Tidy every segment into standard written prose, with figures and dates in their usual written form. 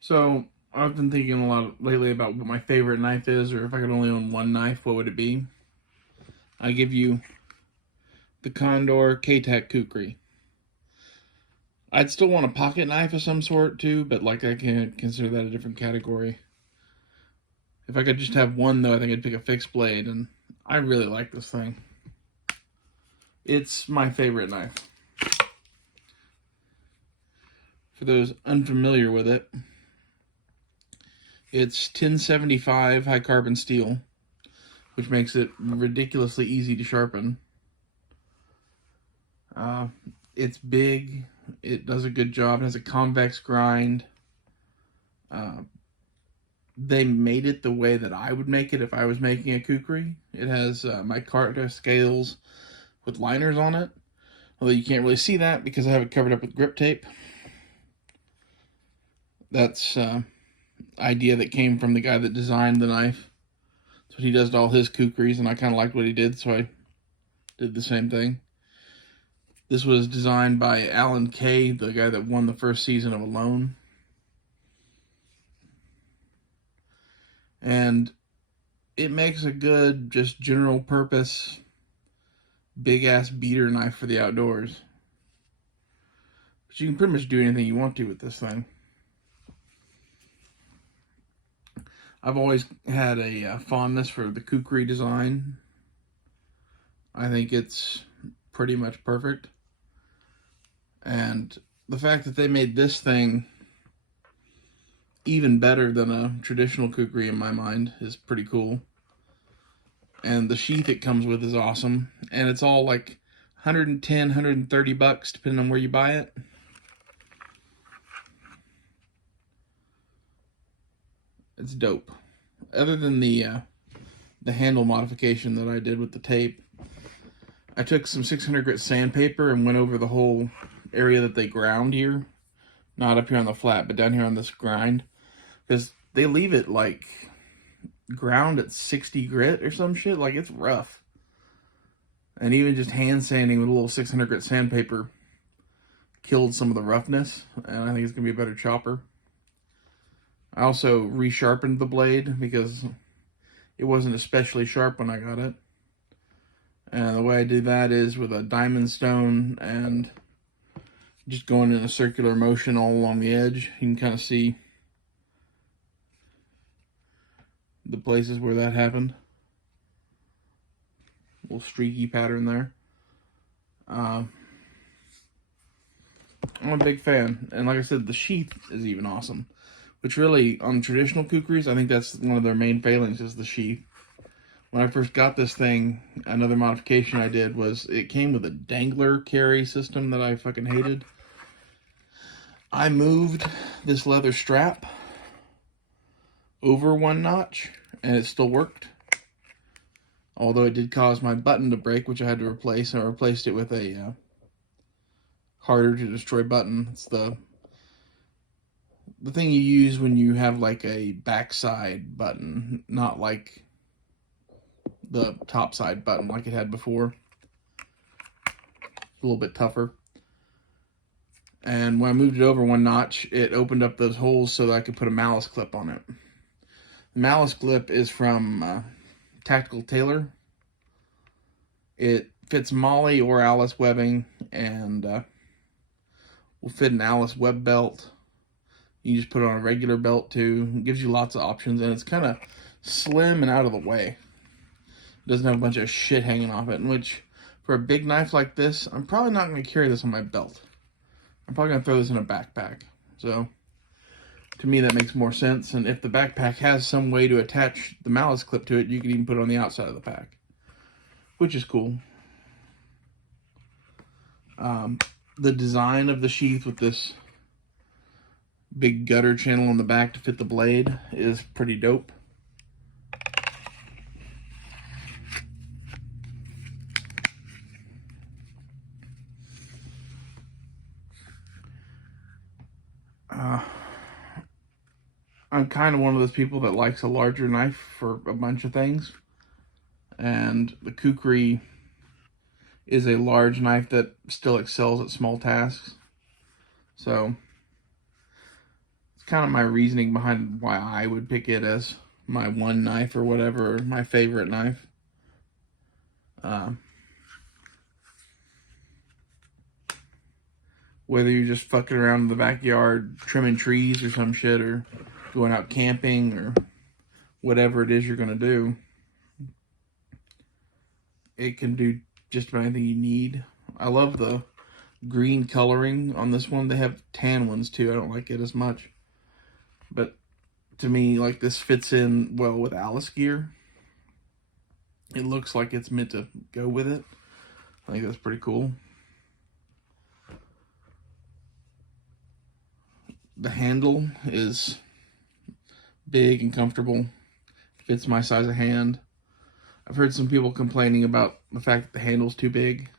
So I've been thinking a lot lately about what my favorite knife is, or if I could only own one knife, what would it be? I give you the Condor K-tac Kukri. I'd still want a pocket knife of some sort too, but like I can't consider that a different category. If I could just have one though, I think I'd pick a fixed blade, and I really like this thing. It's my favorite knife. For those unfamiliar with it, it's 1075 high carbon steel, which makes it ridiculously easy to sharpen. Uh, it's big. It does a good job. It has a convex grind. Uh, they made it the way that I would make it if I was making a kukri. It has micarta scales with liners on it. Although you can't really see that because I have it covered up with grip tape. That's idea that came from the guy that designed the knife. So he does to all his kukris, and I kind of liked what he did, so I did the same thing. This was designed by Alan Kay, the guy that won the first season of Alone. And it makes a good, just general purpose, big ass beater knife for the outdoors. But you can pretty much do anything you want to with this thing. I've always had a fondness for the Kukri design. I think it's pretty much perfect. And the fact that they made this thing even better than a traditional kukri in my mind is pretty cool. And the sheath it comes with is awesome. And it's all like 110, 130 bucks depending on where you buy it. It's dope. Other than the handle modification that I did with the tape, I took some 600 grit sandpaper and went over the whole area that they ground here. Not up here on the flat, but down here on this grind. Because they leave it like ground at 60 grit or some shit. Like, it's rough. And even just hand sanding with a little 600 grit sandpaper killed some of the roughness. And I think it's going to be a better chopper. I also resharpened the blade because it wasn't especially sharp when I got it. And the way I do that is with a diamond stone and just going in a circular motion all along the edge. You can kind of see the places where that happened. A little streaky pattern there. I'm a big fan. And like I said, the sheath is even awesome. Which really, on traditional kukris, I think that's one of their main failings is the sheath. When I first got this thing, another modification I did was it came with a dangler carry system that I fucking hated. I moved this leather strap over one notch, and it still worked. Although it did cause my button to break, which I had to replace. I replaced it with a harder to destroy button. It's the thing you use when you have like a backside button, not like the top side button like it had before. A little bit tougher. And when I moved it over one notch, it opened up those holes so that I could put a malice clip on it. The malice clip is from Tactical Tailor. It fits Molly or Alice webbing, and will fit an Alice web belt. You just put it on a regular belt too. It gives you lots of options, and it's kind of slim and out of the way. It doesn't have a bunch of shit hanging off it, which for a big knife like this, I'm probably not going to carry this on my belt. I'm probably going to throw this in a backpack. So, to me, that makes more sense. And if the backpack has some way to attach the malice clip to it, you can even put it on the outside of the pack, which is cool. The design of the sheath with this big gutter channel on the back to fit the blade is pretty dope. I'm kind of one of those people that likes a larger knife for a bunch of things. And the Kukri is a large knife that still excels at small tasks. So, it's kind of my reasoning behind why I would pick it as my one knife or whatever, or my favorite knife. Whether you're just fucking around in the backyard trimming trees or some shit, or going out camping, or whatever it is you're going to do, it can do just about anything you need. I love the green coloring on this one. They have tan ones too. I don't like it as much. But to me, like, this fits in well with Alice gear. It looks like it's meant to go with it. I think that's pretty cool. The handle is big and comfortable. Fits my size of hand. I've heard some people complaining about the fact that the handle's too big.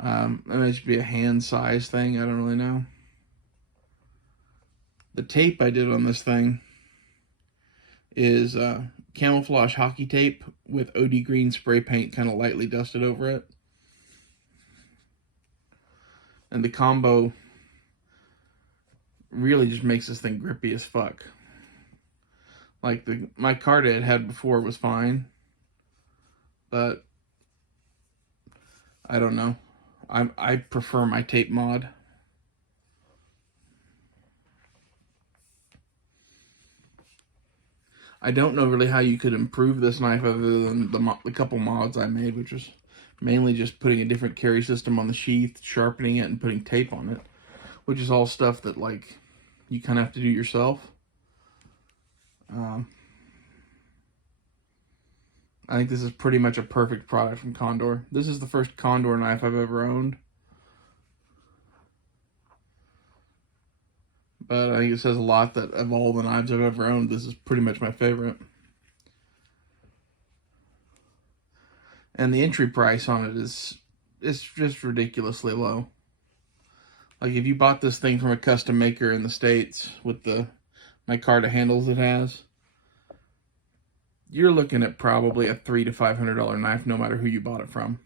That might just be a hand size thing. I don't really know. The tape I did on this thing is camouflage hockey tape with OD green spray paint kind of lightly dusted over it. And the combo really just makes this thing grippy as fuck. Like, my card I had before was fine, but I don't know. I prefer my tape mod. I don't know really how you could improve this knife other than the couple mods I made, which was mainly just putting a different carry system on the sheath, sharpening it, and putting tape on it, which is all stuff that, like, you kind of have to do yourself. I think this is pretty much a perfect product from Condor. This is the first Condor knife I've ever owned. But I think it says a lot that of all the knives I've ever owned, this is pretty much my favorite. And the entry price on it it's just ridiculously low. Like, if you bought this thing from a custom maker in the States with the micarta handles it has, you're looking at probably a $300 to $500 knife, no matter who you bought it from.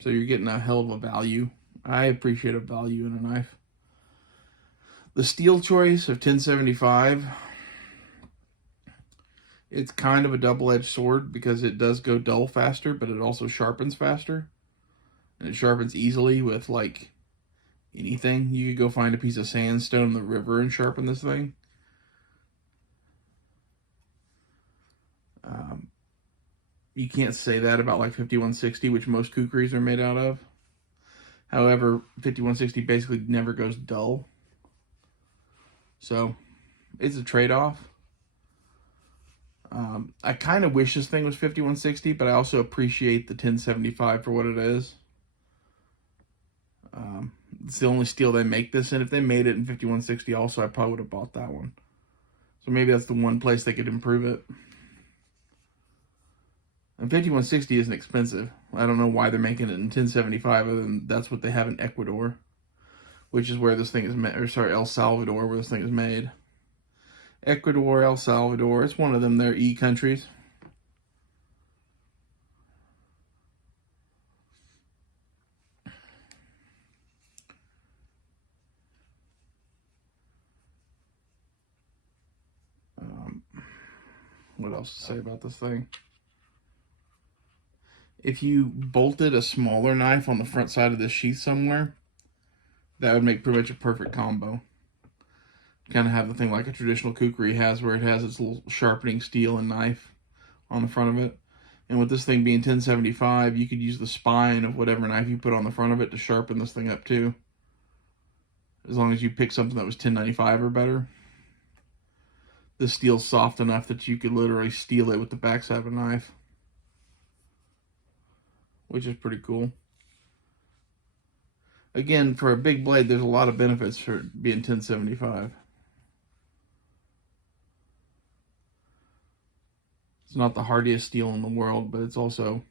So you're getting a hell of a value. I appreciate a value in a knife. The steel choice of 1075, it's kind of a double-edged sword because it does go dull faster, but it also sharpens faster. And it sharpens easily with, like, anything. You could go find a piece of sandstone in the river and sharpen this thing. You can't say that about, like, 5160, which most kukris are made out of. However, 5160 basically never goes dull. So, it's a trade-off. I kind of wish this thing was 5160, but I also appreciate the 1075 for what it is. It's the only steel they make this in. If they made it in 5160 also, I probably would have bought that one. So maybe that's the one place they could improve it. And 5160 isn't expensive. I don't know why they're making it in 1075, other than that's what they have in Ecuador, which is where this thing is made, or sorry, El Salvador, where this thing is made. Ecuador, El Salvador, it's one of them, they're E countries. What else to say about this thing? If you bolted a smaller knife on the front side of this sheath somewhere, that would make pretty much a perfect combo. Kind of have the thing like a traditional kukri has, where it has its little sharpening steel and knife on the front of it. And with this thing being 1075, you could use the spine of whatever knife you put on the front of it to sharpen this thing up too. As long as you pick something that was 1095 or better. This steel's soft enough that you could literally steel it with the backside of a knife, which is pretty cool. Again, for a big blade, there's a lot of benefits for being 1075. It's not the hardiest steel in the world, but it's also,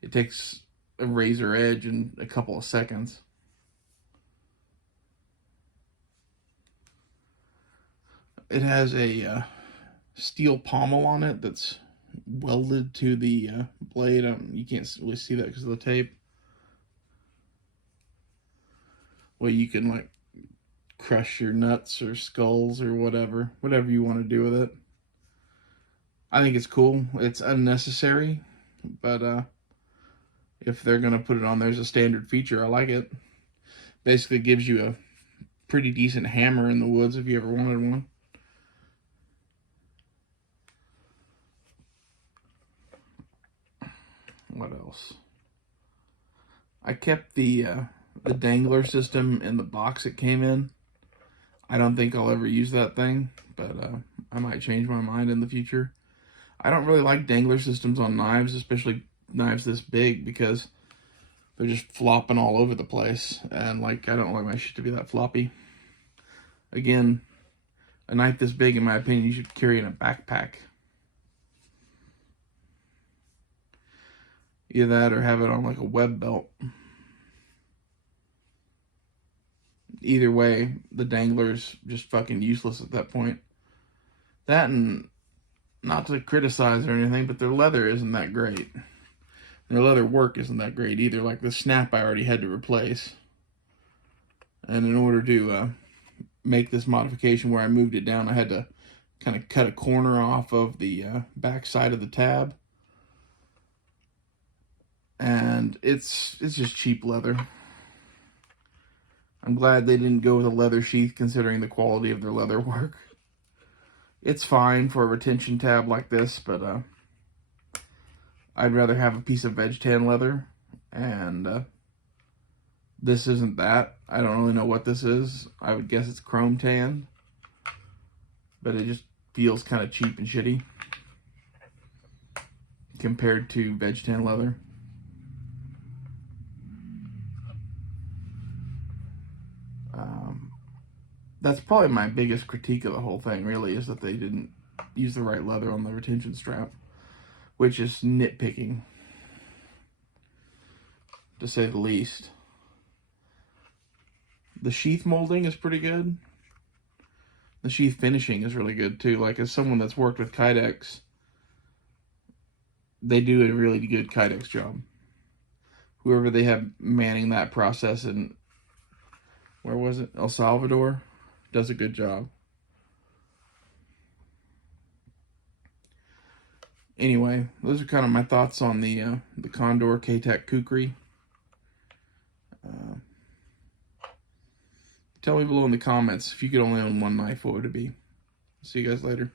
it takes a razor edge in a couple of seconds. It has a steel pommel on it that's welded to the blade. You can't really see that because of the tape. well, you can like crush your nuts or skulls or whatever you want to do with it. I think it's cool. It's unnecessary, but if they're gonna put it on there as a standard feature, I like it. Basically gives you a pretty decent hammer in the woods if you ever wanted one. What else? I kept the dangler system in the box it came in. I don't think I'll ever use that thing, but I might change my mind in the future. I don't really like dangler systems on knives, especially knives this big, because they're just flopping all over the place. And like, I don't like my shit to be that floppy. Again, a knife this big, in my opinion, you should carry in a backpack. Either that or have it on like a web belt. Either way, the dangler's just fucking useless at that point. That, and not to criticize or anything, but their leather isn't that great. Their leather work isn't that great either. Like the snap I already had to replace. And in order to make this modification where I moved it down, I had to kind of cut a corner off of the back side of the tab. And it's just cheap leather. I'm glad they didn't go with a leather sheath considering the quality of their leather work. It's fine for a retention tab like this, but I'd rather have a piece of veg tan leather, and this isn't that. I don't really know what this is. I would guess it's chrome tan, but it just feels kind of cheap and shitty compared to veg tan leather. That's probably my biggest critique of the whole thing, really, is that they didn't use the right leather on the retention strap, which is nitpicking, to say the least. The sheath molding is pretty good. The sheath finishing is really good, too. Like, as someone that's worked with Kydex, they do a really good Kydex job. Whoever they have manning that process in, where was it? El Salvador, does a good job. Anyway, those are kind of my thoughts on the Condor K-tac Kukri. Tell me below in the comments if you could only own one knife, what would it be? See you guys later.